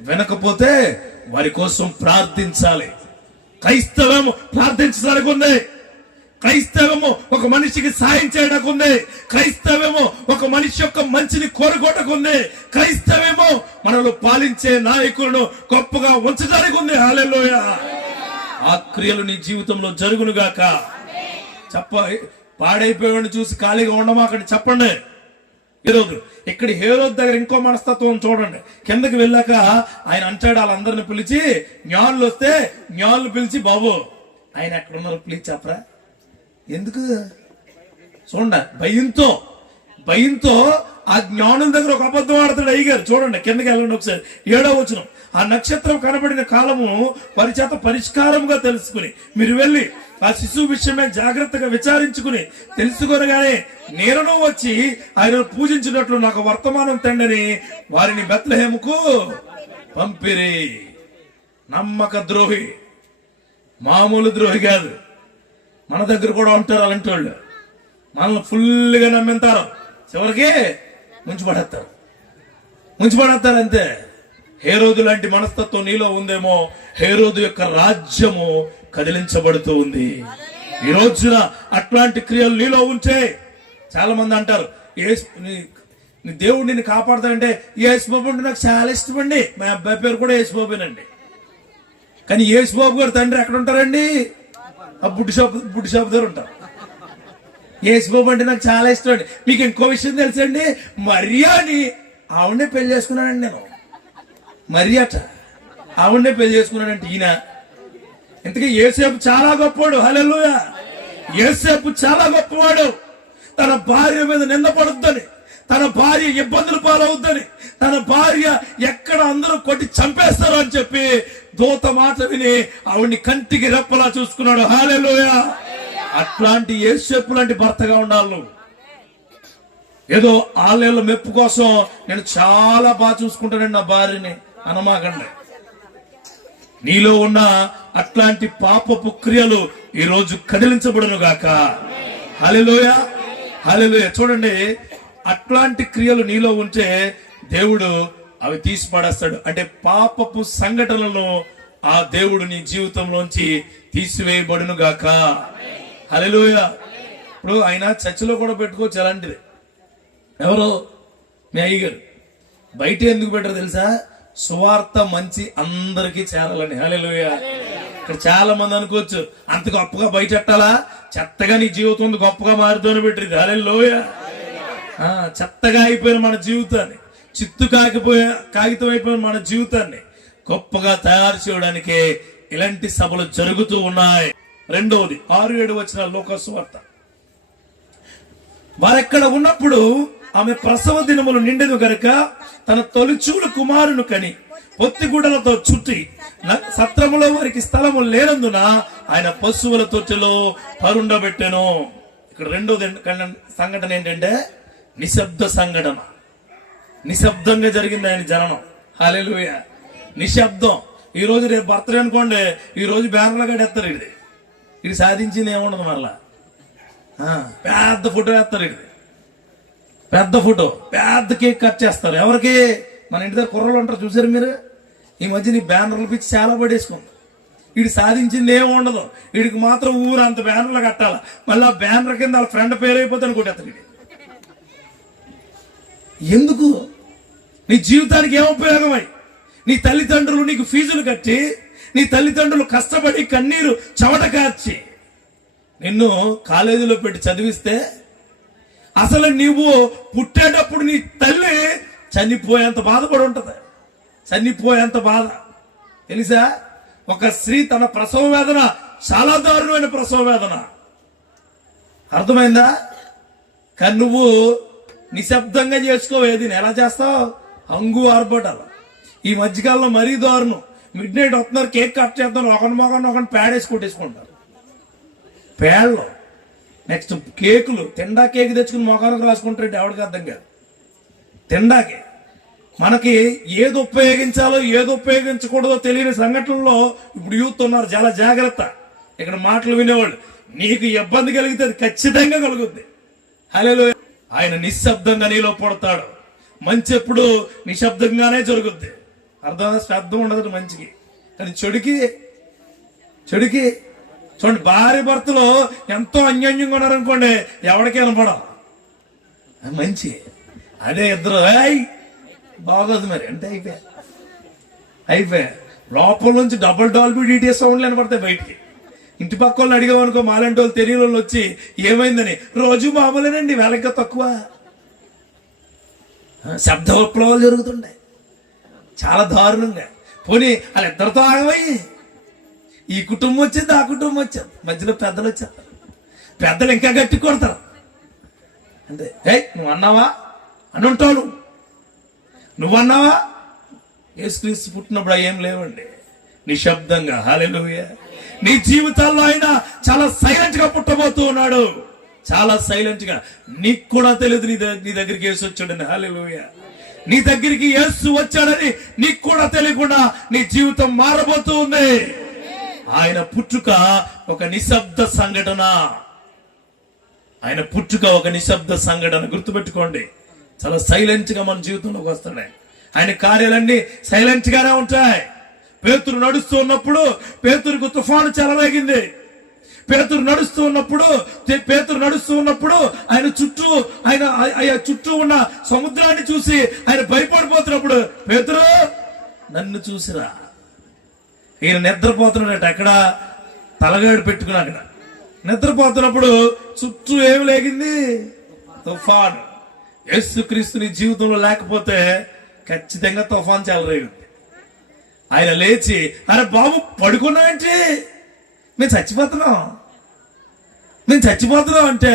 వినకపోతే వారి కోసం ప్రార్థించాలి. క్రైస్తవము ప్రార్థించడానికి ఉంది. క్రైస్తవము ఒక మనిషికి సాయం చేయడానికి ఉంది. క్రైస్తవము ఒక మనిషి యొక్క మంచిని కోరుకోవడానికి ఉంది. క్రైస్తవము మనలో పాలించే నాయకులను గొప్పగా ఉంచడానికి ఉంది. హల్లెలూయా. ఆ క్రియలు నీ జీవితంలో జరుగునుగాక. పాడైపోయాడు చూసి ఖాళీగా ఉండమాకండి, చెప్పండి. ఈరోజు ఇక్కడ హేరోదు దగ్గర ఇంకో మనస్తత్వం చూడండి. కిందకి వెళ్ళాక ఆయన అంటాడు వాళ్ళందరిని పిలిచి, జ్ఞానులు వస్తే జ్ఞానులు పిలిచి, బాబు ఆయన ఎక్కడున్నారో ప్లీజ్ చెప్పరా. ఎందుకు? చూడండి, భయంతో ఆ జ్ఞానుల దగ్గర ఒక అబద్ధం ఆడతాడు అయ్యగారు. చూడండి కిందకి వెళ్ళండి ఒకసారి. 7వ వచనం. ఆ నక్షత్రం కనబడిన కాలము వారి చేత పరిష్కారముగా తెలుసుకుని మీరు వెళ్ళి ఆ శిశువు విషయమే జాగ్రత్తగా విచారించుకుని తెలుసుకొనగానే నేరును వచ్చి ఆయన పూజించినట్లు నాకు వర్తమానం తండ్రిని వారిని బెత్లెహేముకు పంపిరి. నమ్మక ద్రోహి, మామూలు ద్రోహి కాదు. మన దగ్గర కూడా ఉంటారు అలాంటి వాళ్ళు. మనల్ని ఫుల్గా నమ్మింటారు, చివరికి ముంచిపడేస్తారు అంతే. హేరోదు లాంటి మనస్తత్వం నీలో ఉందేమో. హేరోదు యొక్క రాజ్యము కదిలించబడుతూ ఉంది. ఈ రోజున అట్లాంటి క్రియలు నీలో ఉంటే చాలా మంది అంటారు, నీ దేవుడు నిన్ను కాపాడుతాడంటే యేసుబాబు అంటే నాకు చాలా ఇష్టం అండి. మా అబ్బాయి పేరు కూడా యేసుబాబేనండి. కానీ యేసుబాబు గారు తండ్రి ఎక్కడ ఉంటారండి? ఆ బుడ్డి షాప్ దగ్గర ఉంటారు. యేసుబాబు అంటే నాకు చాలా ఇష్టం అండి. మీకు ఇంకో విషయం తెలుసండి, మరియాని ఆవిడనే పెళ్లి చేసుకున్నానండి నేను. మరియాట ఆవిడనే పెళ్లి చేసుకున్నాడంటే ఈయన. ఇంతకీ యేసేపు చాలా గొప్పవాడు. హల్లెలూయా. యేసేపు చాలా గొప్పవాడు. తన భార్య మీద నిందపడుద్దని, తన భార్య ఇబ్బందులు పాలవుద్దని, తన భార్య ఎక్కడ అందరూ కొట్టి చంపేస్తారు అని చెప్పి దూత మాట విని ఆవిడ్ని కంటికి రెప్పలా చూసుకున్నాడు. హల్లెలూయా. అట్లాంటి యేసేపు లాంటి భర్తగా ఉండాలి నువ్వు. ఏదో ఆళ్ళ మెప్పు కోసం నేను చాలా బాగా చూసుకుంటానండి నా భార్యని అనమాకండి. నీలో ఉన్న అట్లాంటి పాపపు క్రియలు ఈ రోజు కదిలించబడును గాక. హల్లెలూయా. హల్లెలూయా. చూడండి, అట్లాంటి క్రియలు నీలో ఉంటే దేవుడు అవి తీసి పడేస్తాడు. అంటే పాపపు సంఘటనలను ఆ దేవుడు నీ జీవితంలోంచి తీసివేయబడును గాక. హల్లెలూయా. ఇప్పుడు ఆయన చర్చిలో కూడా పెట్టుకోవచ్చు అలాంటిది. ఎవరు? మీ అయ్యగారు. బయట ఎందుకు పెట్టారు తెలుసా? సువార్త మంచి అందరికీ చేరాలని. హల్లెలూయా. ఇక్కడ చాలా మంది అనుకోవచ్చు, అంత గొప్పగా బయట పెట్టాలా, చెత్తగా నీ జీవితం గొప్పగా మారుతూనే పెట్టింది. హల్లెలూయా. చెత్తగా అయిపోయిన మన జీవితాన్ని, కాగితం అయిపోయిన మన జీవితాన్ని గొప్పగా తయారు చేయడానికే ఇలాంటి సభలు జరుగుతూ ఉన్నాయి. రెండవది 6-7 వచనాల లోక సువార్త. వారెక్కడ ఉన్నప్పుడు ఆమె ప్రసవ దినములు నిండెను గనుక తన తొలిచూలు కుమారును కని పొత్తిగుడ్డలతో చుట్టి సత్రములో వారికి స్థలము లేనందున ఆయన పశువుల తొట్టెలో పరుండబెట్టెను. ఇక్కడ రెండోది సంఘటన ఏంటంటే నిశ్శబ్ద సంఘటన. నిశ్శబ్దంగా జరిగింది ఆయన జననం. హల్లెలూయా. నిశ్శబ్దం. ఈ రోజు రేపు బర్త్డే అనుకోండి, ఈ రోజు బ్యానర్లు కట్టేస్తారు. ఇది సాధించింది ఏముండదు. మరలా పెద్ద ఫోటో వేస్తారు. పెద్ద ఫోటో, పెద్ద కేక్ కట్ చేస్తారు. ఎవరికి? మన ఇంటి దగ్గర కుర్రలు ఉంటారు చూసారు మీరు. ఈ మధ్య నీ బ్యానర్లు పిచ్చి చాలా పడేసుకుంది. వీడు సాధించింది ఏమి ఉండదు. వీడికి మాత్రం ఊరు అంత బ్యానర్లు కట్టాలి. మళ్ళీ ఆ బ్యానర్ కింద వాళ్ళ ఫ్రెండ్ పేరు అయిపోతే అనుకుంటే ఎందుకు? నీ జీవితానికి ఏం ఉపయోగమై? నీ తల్లిదండ్రులు నీకు ఫీజులు కట్టి, నీ తల్లిదండ్రులు కష్టపడి కన్నీరు చెమట కార్చి నిన్ను కాలేజీలో పెట్టి చదివిస్తే, అసలు నీవు పుట్టేటప్పుడు నీ తల్లి చనిపోయేంత బాధపడి ఉంటది. చనిపోయేంత బాధ తెలుసా? ఒక స్త్రీ తన ప్రసవ వేదన చాలా దారుణమైన ప్రసవ వేదన, అర్థమైందా? కానీ నువ్వు నిశ్శబ్దంగా చేసుకోవేది ఎలా చేస్తావు? హంగు ఆర్భటాలు. ఈ మధ్యకాలంలో మరీ దారుణం. మిడ్ నైట్ వస్తున్నారు, కేక్ కట్ చేస్తున్నారు, ఒకరిని పేడేసి కొట్టేసుకుంటారు. పేడలు నెక్స్ట్ కేకులు, తిండా కేక్ తెచ్చుకుని మొఖానికి రాసుకుంటారు. ఎవరికి అర్థం కాదు. తిండాకే మనకి ఏది ఉపయోగించాలో ఏది ఉపయోగించకూడదో తెలియని సంఘటనలో ఇప్పుడు యూత్ ఉన్నారు. చాలా జాగ్రత్త. ఇక్కడ మాటలు వినేవాళ్ళు, నీకు ఇబ్బంది కలిగితే అది ఖచ్చితంగా కలుగుద్ది. హల్లెలూయా. ఆయన నిశ్శబ్దంగా నీలో పడతాడు. మంచి ఎప్పుడు నిశ్శబ్దంగానే జరుగుద్ది. అర్థం శబ్దం ఉండదు మంచికి. కానీ చెడుకి చూడండి, భార్య భర్తలో ఎంతో అన్యోన్యంగా ఉన్నారనుకోండి, ఎవరికి వినపడం మంచి. అదే ఇద్దరు బాగోదు మరి అంటే అయిపోయా. లోపల నుంచి డబుల్ డాల్బీ డీటీఎస్ సౌండ్లు వినపడతాయి బయటికి. ఇంటి పక్క వాళ్ళని అడిగామనుకో, మాలాంటి వాళ్ళు తెలియని వాళ్ళు వచ్చి ఏమైందని, రోజు మామూలేనండి, వేళఇంకా తక్కువ. శబ్ద విప్లవాలు జరుగుతుండే చాలా దారుణంగా. పోనీ వాళ్ళిద్దరితో ఆగమయ్యి ఈ కుటుంబం వచ్చింది, ఆ కుటుంబం వచ్చారు, మధ్యలో పెద్దలు వచ్చారు. పెద్దలు ఇంకా గట్టి కొడతారు. అంటే నువ్వు అన్నావా అని ఉంటావు. నువ్వన్నావా? యేసుక్రీస్తు పుట్టినప్పుడు ఏం లేవండి, నిశ్శబ్దంగా. హల్లెలూయా. నీ జీవితాల్లో ఆయన చాలా సైలెంట్ గా పుట్టబోతూ ఉన్నాడు. చాలా సైలెంట్ గా. నీకు కూడా తెలియదు నీ దగ్గరికి యేసు వచ్చాడని. హల్లెలూయా. నీ దగ్గరికి యేసు వచ్చాడని నీకు కూడా తెలియకుండా నీ జీవితం మారబోతూ ఉంది. ఆయన పుట్టుక ఒక నిశ్శబ్ద సంఘటన. ఆయన పుట్టుక ఒక నిశ్శబ్ద సంఘటన. గుర్తుపెట్టుకోండి, చాలా సైలెంట్ గా మన జీవితంలోకి వస్తున్నాయి. ఆయన కార్యాలన్నీ సైలెంట్ గానే ఉంటాయి. పేతురు నడుస్తూ ఉన్నప్పుడు పేతురుకు తుఫాను చెలరేగింది. పేతురు నడుస్తూ ఉన్నప్పుడు ఆయన చుట్టూ ఉన్న సముద్రాన్ని చూసి ఆయన భయపడిపోతున్నప్పుడు, పేతురు నన్ను చూసిరా. ఈయన నిద్రపోతున్నాడట. అక్కడ తలగాడు పెట్టుకుని అక్కడ నిద్రపోతున్నప్పుడు చుట్టూ ఏమి లేగింది? తుఫాను. యేసుక్రీస్తు నీ జీవితంలో లేకపోతే ఖచ్చితంగా తుఫాన్ చెలరేగింది. ఆయన లేచి, అరే బాబు పడుకున్నావేంటి, మేము చచ్చిపోతున్నాం అంటే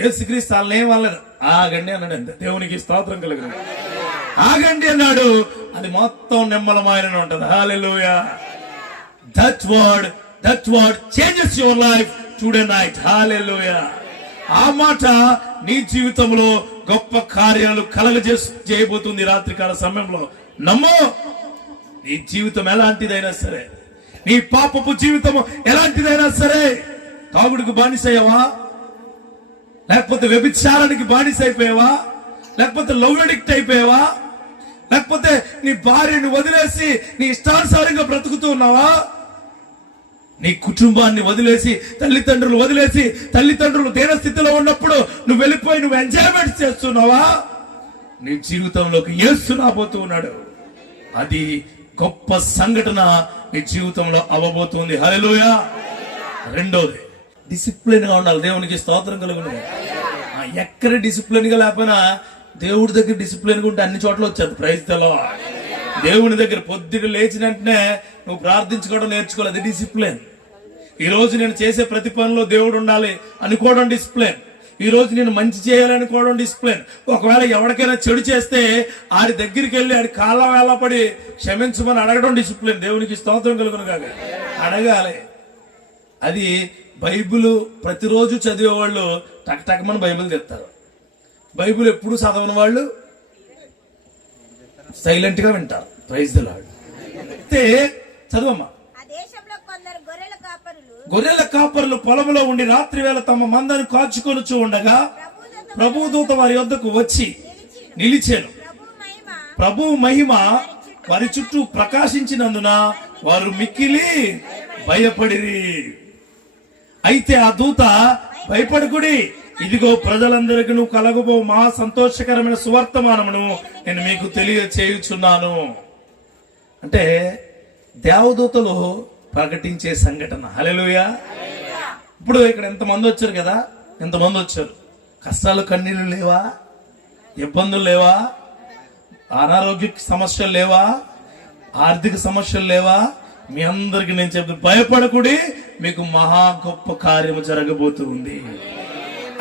యేసుక్రీస్తు వాళ్ళని ఏం అనలేదు. ఆగండి అన్నాడు. అంతే. దేవునికి స్తోత్రం కలిగిన. ఆగండి అన్నాడు. అది మొత్తం నిమ్మలమైన ఉంటది. హల్లెలూయా. That word changes your life today night. Hallelujah. ఆ మాట నీ జీవితంలో గొప్ప కార్యాలు చేయబోతుంది రాత్రికాల సమయంలో. నమ్మో. నీ జీవితం ఎలాంటిదైనా సరే, నీ పాపపు జీవితం ఎలాంటిదైనా సరే, తాగుడుకు బానిసయ్యావా, లేకపోతే వ్యభిచారానికి బానిసైపోయావా, లేకపోతే లవ్ అడిక్ట్ అయిపోయావా, లేకపోతే నీ భార్యను వదిలేసి నీ ఇష్టానుసారంగా బ్రతుకుతూ ఉన్నావా, నీ కుటుంబాన్ని వదిలేసి తల్లిదండ్రులు దేన స్థితిలో ఉన్నప్పుడు నువ్వు వెళ్ళిపోయి నువ్వు ఎంజాయ్మెంట్ చేస్తున్నావా, నీ జీవితంలోకి యేసు రాబోతూ ఉన్నాడు. అది గొప్ప సంఘటన నీ జీవితంలో అవ్వబోతుంది. హల్లెలూయా. రెండోది, డిసిప్లిన్ గా ఉండాలి. దేవునికి స్తోత్రం కలుగును. ఎక్కడ డిసిప్లిన్ గా లేకపోయినా దేవుడి దగ్గర డిసిప్లిన్ గా ఉంటే అన్ని చోట్ల వచ్చేది. Praise the Lord. దేవుని దగ్గర పొద్దున లేచిన వెంటనే నువ్వు ప్రార్థించుకోవడం నేర్చుకోవాలి. అది డిసిప్లిన్. ఈ రోజు నేను చేసే ప్రతి పనిలో దేవుడు ఉండాలి అనుకోవడం డిసిప్లిన్. ఈ రోజు నేను మంచి చేయాలనుకోవడం డిసిప్లిన్. ఒకవేళ ఎవరికైనా చెడు చేస్తే ఆడి దగ్గరికి వెళ్ళి ఆడి కాళ్ళ వేళపడి క్షమించమని అడగడం డిసిప్లిన్. దేవునికి స్తోత్రం కలుగును కాక అడగాలి. అది బైబిల్ ప్రతిరోజు చదివేవాళ్ళు టక్మని బైబిల్ తెస్తారు. బైబిల్ ఎప్పుడు చదవని వాళ్ళు సైలెంట్ గా వింటారు. Praise the Lord. అయితే చదవమ్మా. గొర్రెల కాపరులు పొలంలో ఉండి రాత్రి వేళ తమ మందను కాచుకొనుచు ఉండగా ప్రభువు దూత వారి యొద్దకు వచ్చి నిలిచెను. ప్రభువు మహిమ వారి చుట్టూ ప్రకాశించినందున వారు మిక్కిలి భయపడిరి. అయితే ఆ దూత, భయపడకుడి, ఇదిగో ప్రజలందరికీ నువ్వు కలగబో మహా సంతోషకరమైన సువర్తమానమును నేను మీకు తెలియచేయుచున్నాను. అంటే దేవదూతలు ప్రకటించే సంఘటన. హల్లెలూయా. ఇప్పుడు ఇక్కడ ఎంతమంది వచ్చారు కదా, ఎంతమంది వచ్చారు. కష్టాలు కన్నీళ్ళు లేవా, ఇబ్బందులు లేవా, అనారోగ్య సమస్యలు లేవా, ఆర్థిక సమస్యలు లేవా? మీ అందరికి నేను చెప్పి భయపడకుడి, మీకు మహా గొప్ప కార్యము జరగబోతూ ఉంది.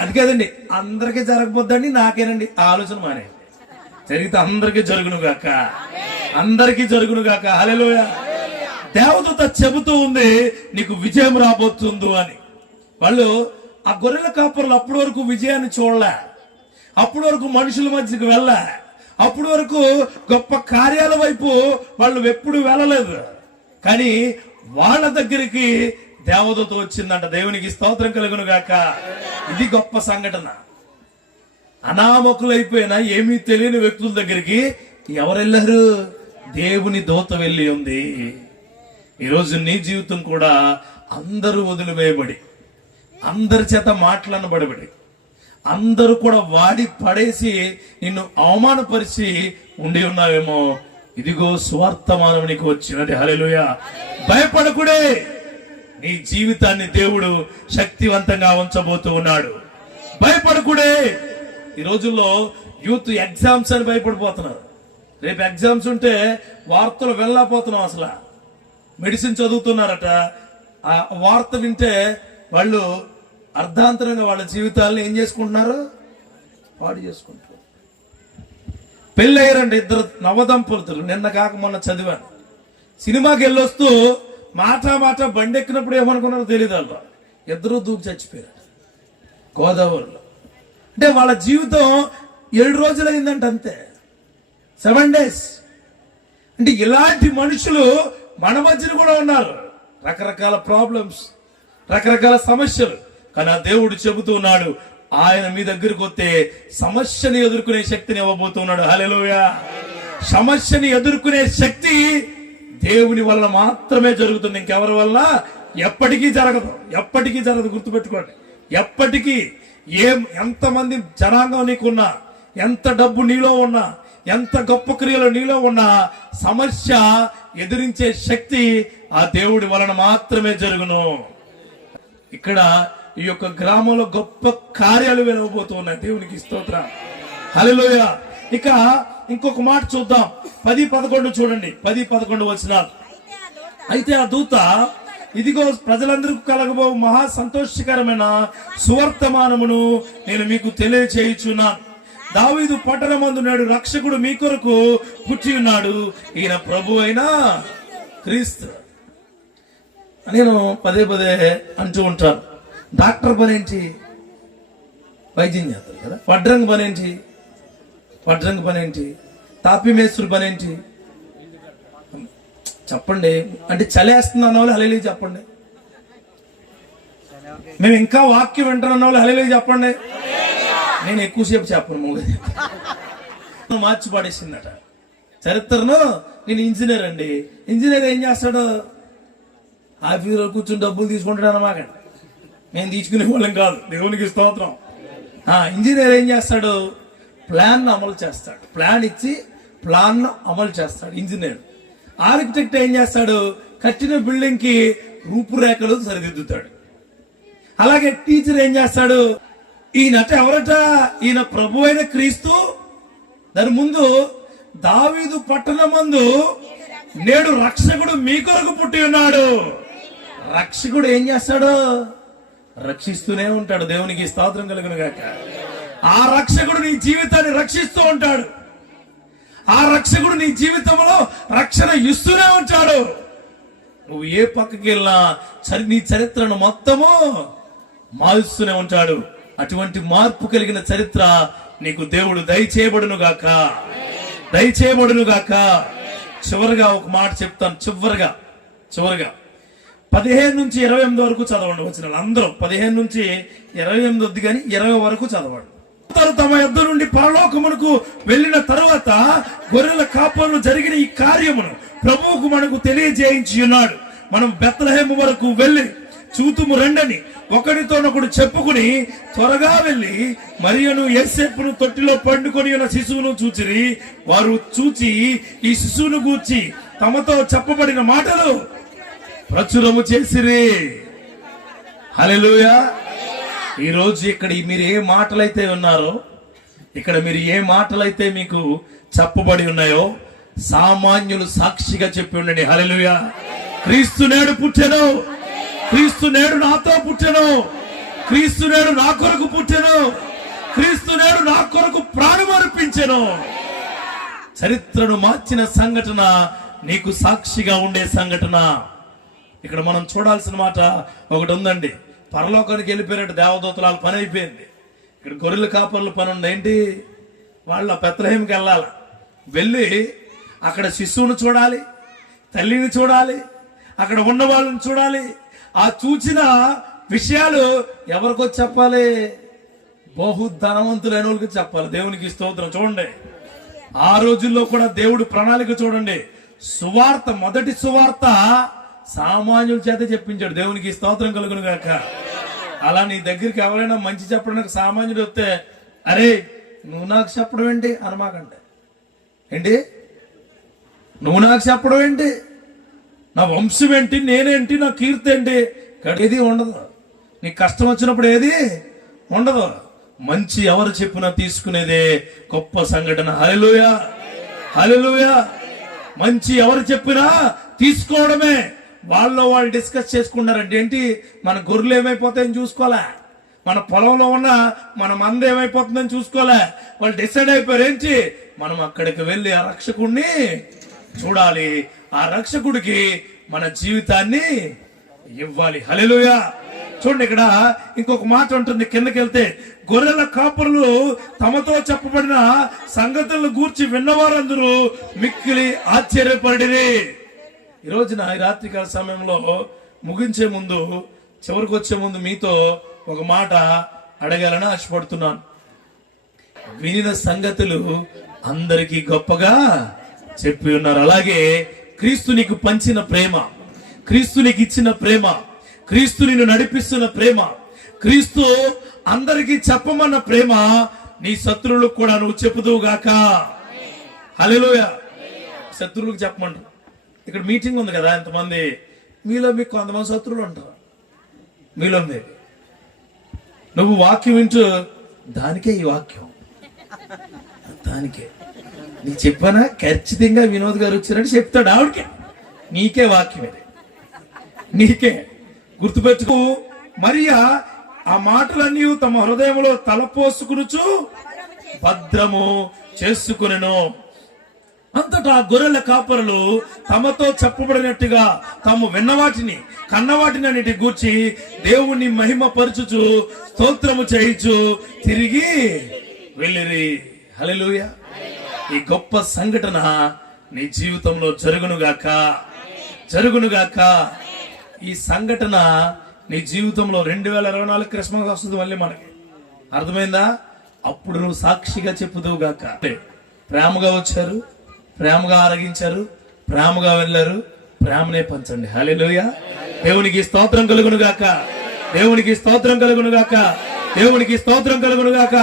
అది కాదండి, అందరికీ జరగబోద్దండి, నాకేనండి ఆలోచన మానేయండి. జరిగితే అందరికీ జరుగును గాక, అందరికీ జరుగును గాక. హల్లెలూయా. దేవదూత చెబుతూ ఉంది నీకు విజయం రాబోతుందో అని. వాళ్ళు ఆ గొర్రెల కాపరులు అప్పటి వరకు విజయాన్ని చూడలే, అప్పటి వరకు మనుషుల మధ్యకి వెళ్ళా, అప్పటి వరకు గొప్ప కార్యాల వైపు వాళ్ళు ఎప్పుడు వెళ్ళలేదు. కానీ వాళ్ళ దగ్గరికి దేవదూత వచ్చిందంట. దేవునికి స్తోత్రం కలుగును గాక. ఇది గొప్ప సంఘటన. అనామకులైపోయినా ఏమీ తెలియని వ్యక్తుల దగ్గరికి ఎవరు వెళ్ళారు? దేవుని దూత వెళ్ళి ఉంది. ఈరోజు నీ జీవితం కూడా అందరూ వదిలివేయబడి, అందరి చేత మాట్లాడబడి, అందరూ కూడా వాడి పడేసి నిన్ను అవమానపరిచి ఉండి ఉన్నావేమో. ఇదిగో స్వార్థమానం నీకు వచ్చినది. హల్లెలూయా. భయపడకుడే, నీ జీవితాన్ని దేవుడు శక్తివంతంగా ఉంచబోతూ ఉన్నాడు. భయపడకుడే. ఈ రోజుల్లో యూత్ ఎగ్జామ్స్ అని భయపడిపోతున్నారు. రేపు ఎగ్జామ్స్ ఉంటే వార్తలు వెళ్ళకపోతున్నాం. అసలు మెడిసిన్ చదువుతున్నారట, ఆ వార్త వింటే వాళ్ళు అర్ధాంతరంగా వాళ్ళ జీవితాలను ఏం చేసుకుంటున్నారు? పాడు చేసుకుంటారు. పెళ్ళయ్యారండి ఇద్దరు నవదంపతులు. నిన్న కాక మొన్న చదివాను. సినిమాకి వెళ్ళొస్తూ మాట బండెక్కినప్పుడు ఏమనుకున్నారో తెలియదు. వాళ్ళు ఇద్దరు దూకి చచ్చిపోయారు గోదావరిలో. అంటే వాళ్ళ జీవితం 7 రోజులు అయిందంట, అంతే, 7 days. అంటే ఇలాంటి మనుషులు మన మధ్యన కూడా ఉన్నారు. రకరకాల ప్రాబ్లమ్స్, రకరకాల సమస్యలు. కానీ ఆ దేవుడు చెబుతూ ఉన్నాడు, ఆయన మీ దగ్గరకు వస్తే సమస్యని ఎదుర్కొనే శక్తిని ఇవ్వబోతున్నాడు. హల్లెలూయా. సమస్యని ఎదుర్కొనే శక్తి దేవుని వల్ల మాత్రమే జరుగుతుంది, ఇంకెవరి వల్ల ఎప్పటికీ జరగదు. ఎప్పటికీ జరగదు, గుర్తుపెట్టుకోండి. ఎప్పటికీ ఎంతమంది జనాంగం నీకున్నా, ఎంత డబ్బు నీలో ఉన్నా, ఎంత గొప్ప క్రియలు నీలో ఉన్నా, సమస్య ఎదిరించే శక్తి ఆ దేవుడి వలన మాత్రమే జరుగును. ఇక్కడ ఈ యొక్క గ్రామంలో గొప్ప కార్యాలు వెలవబోతూ ఉన్నాయి. దేవునికి స్తోత్రం. హల్లెలూయా. ఇక ఇంకొక మాట చూద్దాం. 10-11 చూడండి. 10-11 వచనాలు. అయితే ఆ దూత, ఇదిగో ప్రజలందరికీ కలగబో మహా సంతోషకరమైన సువర్తమానమును నేను మీకు తెలియచేయుచున్నాను. దావీదు పట్టణమందు నేడు రక్షకుడు మీ కొరకు పుట్టి ఉన్నాడు, ఈయన ప్రభు అయిన క్రీస్తు. నేను పదే అంటూ ఉంటాను. డాక్టర్ పని ఏంటి? వైద్యం చేస్తారు కదా. వడ్రంగి పని ఏంటి? వడ్రంగి పని ఏంటి? తాపి మేస్త్రి పని ఏంటి? చెప్పండి. అంటే చలేస్తుంది అన్న వాళ్ళు హల్లెలూయా చెప్పండి. మేము ఇంకా వాక్యం వింటున్న వాళ్ళు హల్లెలూయా చెప్పండి. నేను ఎక్కువసేపు చెప్పను, మూగది మార్చి పడేసిందట చరిత్రను. నేను ఇంజనీర్ అండి. ఇంజనీర్ ఏం చేస్తాడు? ఆఫీసులో కూర్చొని డబ్బులు తీసుకుంటాడు అన్నమాట. నేను తీసుకునే వాళ్ళం కాదు. దేవునికి స్తోత్రం. ఇంజనీర్ ఏం చేస్తాడు? ప్లాన్ అమలు చేస్తాడు. ప్లాన్ ఇచ్చి ప్లాన్ అమలు చేస్తాడు ఇంజనీర్. ఆర్కిటెక్ట్ ఏం చేస్తాడు? కట్టిన బిల్డింగ్ కి రూపురేఖలు సరిదిద్దుతాడు. అలాగే టీచర్ ఏం చేస్తాడు? ఈయనట ఎవరట? ఈయన ప్రభు అయిన క్రీస్తు. దాని ముందు దావీదు పట్టణమందు నేడు రక్షకుడు మీ కొరకు పుట్టి ఉన్నాడు. రక్షకుడు ఏం చేస్తాడు? రక్షిస్తూనే ఉంటాడు. దేవునికి స్తోత్రం కలుగును గాక. ఆ రక్షకుడు నీ జీవితాన్ని రక్షిస్తూ ఉంటాడు. ఆ రక్షకుడు నీ జీవితంలో రక్షణ ఇస్తూనే ఉంటాడు. నువ్వు ఏ పక్కకి వెళ్ళినా నీ చరిత్రను మొత్తము మారుస్తూనే ఉంటాడు. అటువంటి మార్పు కలిగిన చరిత్ర నీకు దేవుడు దయచేయబడును గాక, దయచేయబడును గాక. చివరిగా ఒక మాట చెప్తాను. చివరిగా 15 నుంచి 28 వరకు చదవండి. వచ్చిన అందరూ 15 నుంచి 28 వద్దు కానీ 20 వరకు చదవండి. తమ యొద్ద నుండి పరలోకమునకు వెళ్ళిన తరువాత గొర్రెల కాపరులు జరిగిన ఈ కార్యమును ప్రభువుకు మనకు తెలియజేయించి ఉన్నాడు. మనం బెత్లెహేము వరకు వెళ్ళి చూతుము రండని ఒకడితోనొకడు చెప్పుకుని త్వరగా వెళ్లి మరియను యోసేపును తొట్టిలో పండుకొని ఉన్న శిశువును చూచిరి. వారు చూచి ఈ శిశువును గూర్చి తమతో చెప్పబడిన మాటలు ప్రచురము చేసిరి. హల్లెలూయా. ఈ రోజు ఇక్కడ మీరు ఏ మాటలైతే ఉన్నారో, ఇక్కడ మీరు ఏ మాటలైతే మీకు చెప్పబడి ఉన్నాయో సామాన్యులు సాక్షిగా చెప్పి ఉండండి. హల్లెలూయా. క్రీస్తు నేడు పుట్టెను, క్రీస్తు నేడు నాతో పుట్టెను, క్రీస్తు నేడు నా కొరకు పుట్టెను, క్రీస్తు నేడు నా కొరకు ప్రాణం అర్పించెను. చరిత్రను మార్చిన సంఘటన, నీకు సాక్షిగా ఉండే సంఘటన. ఇక్కడ మనం చూడాల్సిన మాట ఒకటి ఉందండి. పరలోకానికి వెళ్ళిపోయినట్టు దేవదూతల పని అయిపోయింది. ఇక్కడ గొర్రెల కాపర్ల పని ఉంది. ఏంటి? వాళ్ళ బెత్లెహేముకి వెళ్ళాలి. వెళ్ళి అక్కడ శిశువును చూడాలి, తల్లిని చూడాలి, అక్కడ ఉన్న వాళ్ళని చూడాలి. ఆ చూచిన విషయాలు ఎవరికో చెప్పాలి? బహు ధనవంతులైన వాళ్ళకి చెప్పాలి. దేవునికి స్తోత్రం. చూడండి, ఆ రోజుల్లో కూడా దేవుడు ప్రణాళిక చూడండి. సువార్త, మొదటి సువార్త సామాన్యుల చేత చెప్పించాడు. దేవునికి స్తోత్రం కలుగును గాక. అలా నీ దగ్గరికి ఎవరైనా మంచి చెప్పడానికి సామాన్యుడు వస్తే, అరే నువ్వు నాకు చెప్పడం ఏంటి అనమాకండి. ఏంటి నువ్వు నాకు చెప్పడం ఏంటి? నా వంశం ఏంటి, నేనేంటి, నా కీర్తి ఏంటి? ఏది ఉండదు. నీకు కష్టం వచ్చినప్పుడు ఏది ఉండదు. మంచి ఎవరు చెప్పినా తీసుకునేదే గొప్ప సంఘటన. హల్లెలూయా, హల్లెలూయా. మంచి ఎవరు చెప్పినా తీసుకోవడమే. వాళ్ళు డిస్కస్ చేసుకున్నారంటే ఏంటి? మన గొర్రెలు ఏమైపోతాయని చూసుకోలే, మన పొలంలో ఉన్న మన మంద ఏమైపోతుందని చూసుకోలే. వాళ్ళు డిసైడ్ అయిపోయారు ఏంటి? మనం అక్కడికి వెళ్ళి ఆ రక్షకుడిని చూడాలి, ఆ రక్షకుడికి మన జీవితాన్ని ఇవ్వాలి. హల్లెలూయా. చూడండి, ఇక్కడ ఇంకొక మాట ఉంటుంది కిందకి వెళ్తే, గొర్రెల కాపరులు తమతో చెప్పబడిన సంగతులను గూర్చి విన్నవారందరూ మిక్కిలి ఆశ్చర్యపడిరి. ఈ రోజున ఈ రాత్రికాల సమయంలో ముగించే ముందు, చివరికి వచ్చే ముందు మీతో ఒక మాట అడగాలని ఆశపడుతున్నాను. వినిన సంగతులు అందరికీ గొప్పగా చెప్పి ఉన్నారు. అలాగే క్రీస్తు నీకు పంచిన ప్రేమ, క్రీస్తు నీకు ఇచ్చిన ప్రేమ, క్రీస్తు నిన్ను నడిపిస్తున్న ప్రేమ, క్రీస్తు అందరికీ చెప్పమన్న ప్రేమ నీ శత్రువులకు కూడా నువ్వు చెప్పుదువు గాక. హల్లెలూయా. శత్రువులకు చెప్పమంటారు. ఇక్కడ మీటింగ్ ఉంది కదా, ఎంతమంది మీలో మీకు కొంతమంది శత్రువులు ఉంటారు. మీలో నువ్వు వాక్యం వింటూ, దానికే ఈ వాక్యం, దానికే నీకు చెప్పానా? ఖచ్చితంగా వినోద్ గారు వచ్చినట్టు చెప్తాడు ఆవిడకే. నీకే వాక్యం ఇది, నీకే. గుర్తుపెట్టుకో. మరియా ఆ మాటలన్నీ తమ హృదయంలో తలపోసుకునుచు భద్రము చేసుకునెను. అంతటా గొర్రెల కాపరులు తమతో చెప్పబడినట్టుగా తాము విన్నవాటిని కన్నవాటిని అన్నిటి గూర్చి దేవుణ్ణి మహిమ పరచుచు స్తోత్రము చేయుచు తిరిగి వెళ్ళిరి. హల్లెలూయా. ఈ గొప్ప సంఘటన నీ జీవితంలో జరుగునుగాక, జరుగునుగాక. ఈ సంఘటన నీ జీవితంలో 2024 క్రిస్మస్ వస్తుంది మళ్ళీ మనకి. అర్థమైందా? అప్పుడు నువ్వు సాక్షిగా చెప్పుదువుగాక. ప్రేమగా వచ్చారు, ప్రేమగా ఆరగించారు, ప్రేమగా వెళ్ళారు. ప్రేమనే పంచండి. హల్లెలూయా. దేవునికి స్తోత్రం కలుగునుగాక, దేవునికి స్తోత్రం కలుగునుగాక, దేవునికి స్తోత్రం కలుగునుగాక.